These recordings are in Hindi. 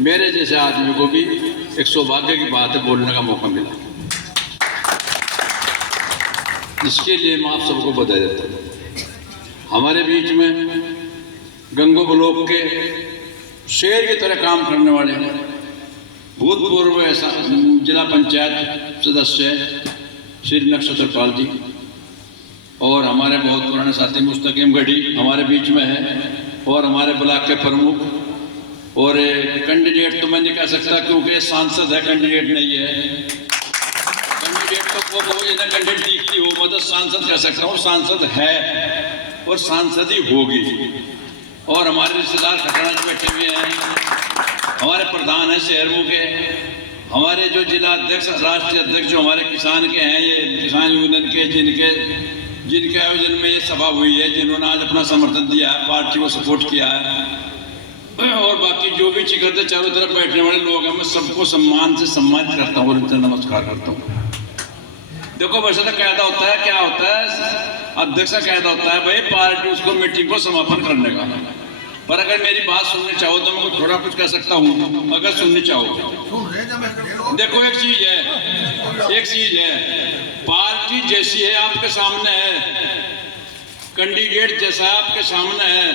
मेरे जैसे आदमी को भी एक सौभाग्य की बात है बोलने का मौका मिला, इसके लिए मैं आप सबको बधाई देता हूँ। हमारे बीच में गंगो ब्लॉक के शेर की तरह काम करने वाले हैं भूतपूर्व ऐसा जिला पंचायत सदस्य श्री नक्षत्र पाल जी, और हमारे बहुत पुराने साथी मुस्तकीम गढ़ी हमारे बीच में है, और हमारे ब्लॉक के प्रमुख, और कैंडिडेट तो मैं नहीं कह सकता क्योंकि सांसद है, कैंडिडेट नहीं है। कैंडिडेट तो वो कैंडिडेट दिखती हो, मतलब सांसद कह सकता हूँ, सांसद है और सांसद ही होगी। और हमारे रिश्तेदार खतरा जो बैठे हुए हैं, हमारे प्रधान हैं शहरों के, हमारे जो जिला अध्यक्ष राष्ट्रीय अध्यक्ष जो हमारे किसान के हैं, ये किसान यूनियन के जिनके आयोजन में ये सभा हुई है, जिन्होंने आज अपना समर्थन दिया है, पार्टी को सपोर्ट किया है, और बाकी जो भी चिकरते चारों तरफ बैठने वाले लोग हैं, मैं सबको सम्मान से सम्मानित करता हूँ और उनसे नमस्कार करता हूँ। देखो वैसे तो कायदा होता है, क्या होता है, अध्यक्ष का कायदा होता है भाई पार्टी उसको मीटिंग को समापन करने का, पर अगर मेरी बात सुननी चाहो तो मैं थोड़ा कुछ कह सकता हूँ, अगर सुननी चाहो। देखो एक चीज है, पार्टी जैसी है आपके सामने है, कैंडिडेट जैसा है आपके सामने है,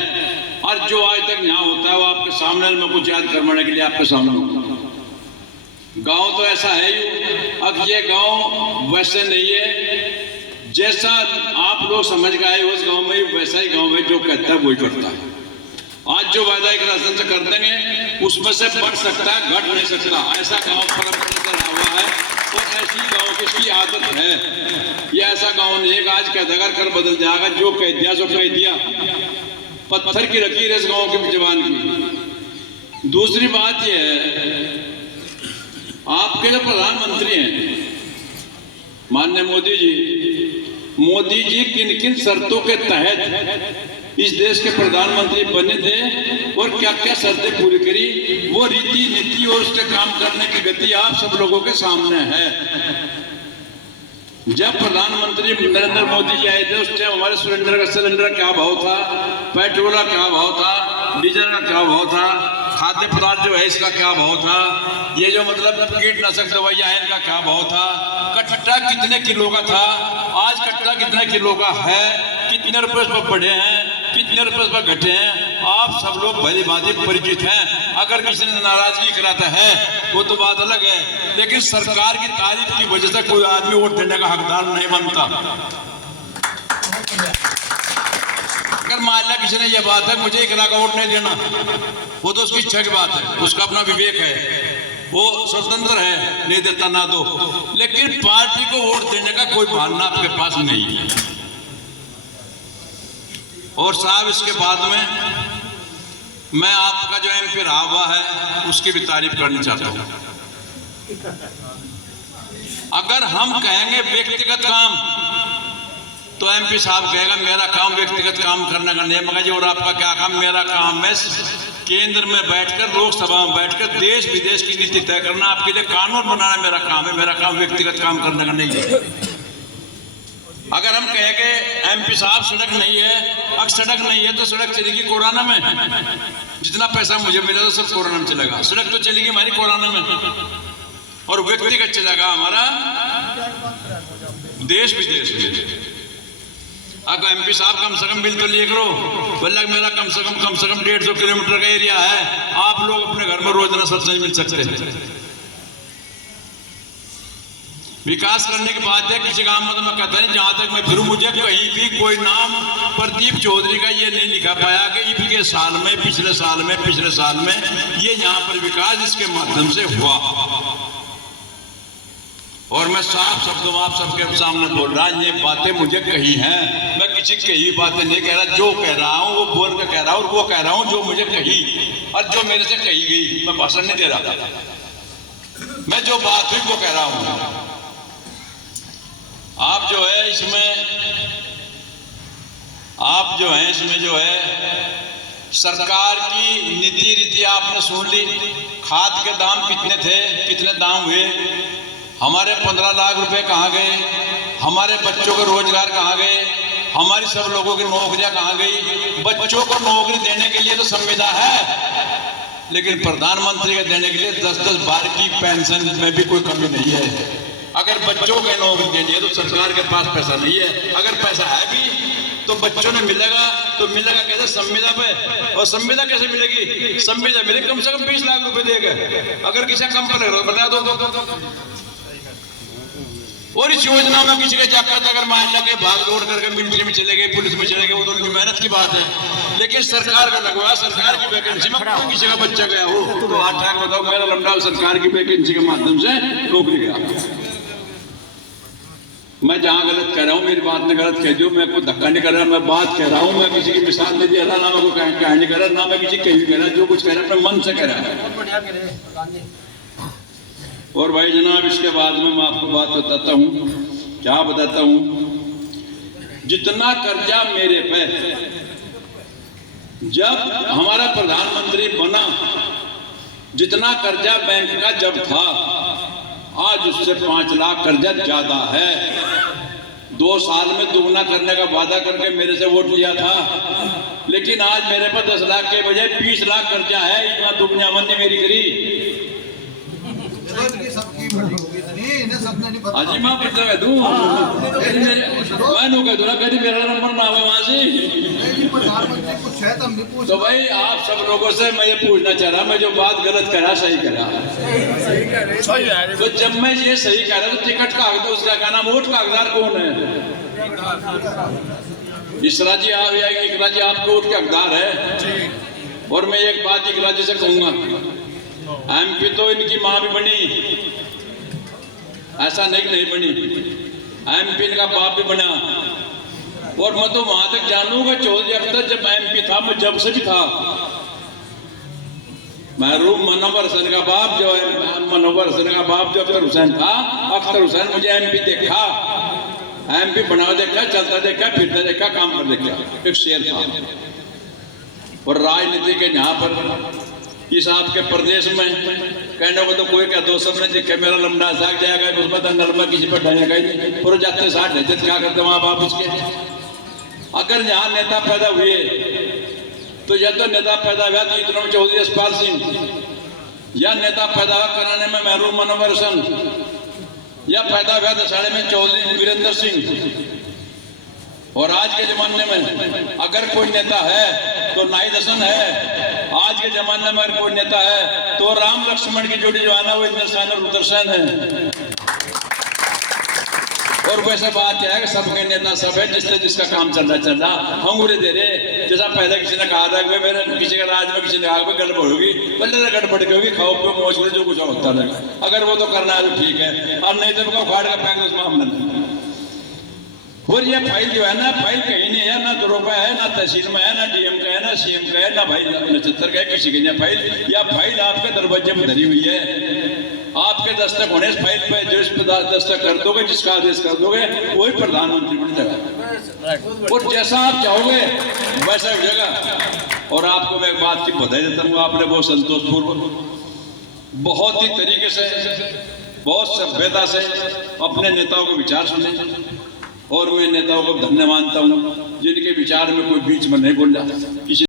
और जो आज तक यहाँ होता है वो आपके सामने, मैं कुछ याद करवाने के लिए आपके सामने हूँ। गांव तो ऐसा है ही, अब ये गांव वैसे नहीं है जैसा आप लोग समझ गए उस गांव में, वैसा ही गांव में जो कहता है वही करता है। आज जो वादा एक राशन से कर देंगे उसमें से बढ़ सकता है, घट नहीं सकता, ऐसा गांव परंपरा से रहा हुआ है, और ऐसी गांव की इसकी आदत है। ये ऐसा गांव नहीं है आज कह देगा कर बदल जाएगा, जो कह दिया सो कह दिया, पत्थर की लकीर है इस गांव की जवान की। दूसरी बात यह है, आपके जो प्रधानमंत्री हैं माननीय मोदी जी किन किन शर्तों के तहत इस देश के प्रधानमंत्री बने थे और क्या क्या शर्तें पूरी करी, वो रीति नीति और उसके काम करने की गति आप सब लोगों के सामने है। जब प्रधानमंत्री नरेंद्र मोदी जी आए थे उस टाइम हमारे सिलेंडर क्या भाव था, पेट्रोल का क्या भाव था, डीजल का क्या भाव था, खाद्य पदार्थ जो है इसका क्या भाव था, ये जो मतलब कीटनाशक दवाइयां हैं इनका क्या भाव था, कट्टा कितने किलो का था, आज कट्टा कितने किलो का है, कितने रुपए पर बढ़े हैं, कितने रुपए पर घटे हैं, आप सब लोग भली भांति परिचित हैं। अगर किसी ने नाराजगी कराता है वो तो बात अलग है, लेकिन सरकार की तारीफ की वजह से कोई आदमी वोट देने का हकदार नहीं बनता। अगर मान लिया किसी ने यह बात है मुझे एक लाख वोट नहीं देना, वो तो उसकी इच्छा की बात है, उसका अपना विवेक है, वो स्वतंत्र है, नहीं देता ना दो, लेकिन पार्टी को वोट देने का कोई बहाना आपके पास नहीं है। और साहब इसके बाद में मैं आपका जो एमपी रहा हुआ है उसकी भी तारीफ करनी चाहता हूं। अगर हम कहेंगे व्यक्तिगत काम तो एमपी साहब कहेगा मेरा काम व्यक्तिगत काम करने का नहीं, मगर जी और आपका क्या काम, मेरा काम है केंद्र में बैठकर लोकसभा में बैठकर देश विदेश की नीति तय करना, आपके लिए कानून बनाना मेरा काम है, मेरा काम व्यक्तिगत काम करने का नहीं है। अगर हम कहेंगे एमपी साहब सड़क नहीं है, अब सड़क नहीं है तो सड़क चलेगी कोरोना में, जितना पैसा मुझे मिला तो सब कोरोना में चलेगा, सड़क तो चलेगी हमारी कोरोना में, और व्यक्तिगत चलेगा हमारा देश विदेश में। अगर एमपी साहब कम से कम बिल तो लिए करो, बोला मेरा कम से कम 150 किलोमीटर का एरिया है, आप लोग अपने घर में रोजाना सबसे नहीं मिल सकते हैं। विकास करने की बात है किसी काम में तो मैं कहता नहीं, जहां तक मैं फिरूं मुझे कहीं भी कोई नाम प्रदीप चौधरी का ये नहीं लिखा पाया कि ईपी के साल में, पिछले साल में ये यहाँ पर विकास इसके माध्यम से हुआ। और मैं साफ शब्दों में आप सबके सामने बोल रहा, ये बातें मुझे कही हैं, मैं किसी की कही बातें नहीं कह रहा, जो कह रहा हूँ वो बोल कर कह रहा हूँ, और वो कह रहा हूँ जो मुझे कही और जो मेरे से कही गई। मैं भाषण नहीं दे रहा, मैं जो बात हुई वो कह रहा हूँ। आप जो है इसमें जो है सरकार की नीति रीति आपने सुन ली। खाद के दाम कितने थे, कितने दाम हुए, हमारे 15 लाख रुपए कहाँ गए, हमारे बच्चों के रोजगार कहाँ गए, हमारी सब लोगों की नौकरियां कहाँ गई। बच्चों को नौकरी देने के लिए तो संविदा है, लेकिन प्रधानमंत्री के देने के लिए 10-10 बार की पेंशन में भी कोई कमी नहीं है। अगर बच्चों के नौकरी देनी है तो सरकार के पास पैसा नहीं है, अगर पैसा है भी तो बच्चों ने मिलेगा तो मिलेगा कैसे? संविदा पे। और संविदा कैसे मिलेगी? संविदा मिलेगी कम से कम 20 लाख रुपए देगा। अगर किसी कम पर बना दो। और इस योजना में किसी का जाकर अगर मान लगे भाग दौड़ करके मिलिट्री में चले गए, पुलिस में चले गए, वो तो उनकी मेहनत की बात है। लेकिन सरकार का लगवा, सरकार की वैकेंसी में किसी का बच्चा गया हो तो आज तक बताओ मेरा लमड़ा सरकार की वैकेंसी के माध्यम से नौकरी गया। मैं जहां गलत कह रहा हूं मेरी बात में गलत कह दो, मैं कोई धक्का नहीं कर रहा, मैं बात कह रहा हूं, मैं किसी की मिसाल नहीं दे रहा, ना मैं कोई कहानी कर रहा, ना मैं किसी कहीं कह रहा, जो कुछ कह रहा अपने मन से कह रहा है। और भाई जनाब इसके बाद में मैं आपको बात बताता हूं, क्या बताता हूं, जितना कर्जा मेरे पे जब हमारा प्रधानमंत्री बना, जितना कर्जा बैंक का जब था, आज उससे 5 लाख कर्जा ज्यादा है। 2 साल में दुगना करने का वादा करके मेरे से वोट लिया था, लेकिन आज मेरे पर 10 लाख के बजाय 20 लाख कर्जा है। इतना दुगना अमन ने मेरी करी। अजी मैं पता दूं मैं दूंगा कभी मेरा नंबर ना आवे वहां से। तो भाई आप सब लोगों से मैं ये पूछना चाह रहा, मैं जो बात गलत करा सही करा? तो जब मैं ये सही कह रहा तो टिकट कागज उसका क्या नाम, वोट कागजात कौन है? इसरा जी आप या इकरा जी आपके वोट के हकदार है। और मैं एक बात इकरा जी से कहूंगा, एमपी तो इनकी माँ भी बनी, ऐसा नहीं बनी, एमपी का बाप भी बना। और मैं तो वहां तक जानूंगा चौधरी अख्तर जब एमपी था, मैं जब से भी था, महरूम मनोवर हसन का बाप जो है, मनोवर हसन का बाप जो अख्तर हुसैन था, अख्तर हुसैन मुझे एमपी देखा, एमपी बना देखा, चलता देखा, फिरता देखा, काम कर देखा, एक शेर था। और राजनीति के यहाँ पर इस आपके प्रदेश में कहने को तो कोई क्या दो सबने देखे मेरा लंबा साग जाएगा, उसमें दंगल में किसी पर ढाएगा ही, और जाते साठ नहीं, क्या करते वहां बाप उसके। अगर यहाँ नेता पैदा हुए तो या तो नेता पैदा हुआ तो इतना चौधरी यशपाल सिंह, या नेता पैदा हुआ कराने में महरूम मनोवर हसन, या पैदा हुआ दसाड़े में चौधरी वीरेंद्र सिंह। और आज के जमाने में अगर कोई नेता है तो नाहिद हसन है, आज के जमाने में अगर कोई नेता है तो राम लक्ष्मण की जोड़ी जो है ना वो इंद्रसेन और रुद्रसेन है। और वैसे बात क्या है कि सबके नेता सब है, जिससे जिसका काम चल रहा अंगूरे दे रहे। जैसा पहले किसी ने कहा था कि मेरे किसी का राज में किसी ने कहा गड़बड़ होगी, बोले गड़बड़ की होगी, खाओ पियो मौज करो, जो कुछ होता रहेगा। अगर वो तो करना है तो ठीक है, और नहीं तो उखाड़ का फेंक दो उसमें हमने। और ये फाइल जो है ना, फाइल कहीं नहीं है, ना दरोगा है, ना तहसील में है, ना डीएम का है, ना सीएम का है, ना भाई 79 का है, किसी की नहीं फाइल। या फाइल आपके दरवाजे में धरी हुई है, आपके दस्तक होने इस फाइल पे जो इस पर दस्तक कर दोगे, जिसका आदेश कर दोगे, वही प्रधानमंत्री बन जाएगा। और जैसा आप चाहोगे वैसा हो जाएगा। और आपको मैं एक बात की बधाई देता हूँ, आपने बहुत संतोषपूर्वक, बहुत ही तरीके से, बहुत सभ्यता से अपने नेताओं के विचार सुने। और मैं नेताओं को धन्य मानता हूँ जिनके विचार में कोई बीच में नहीं बोल रहा, किसी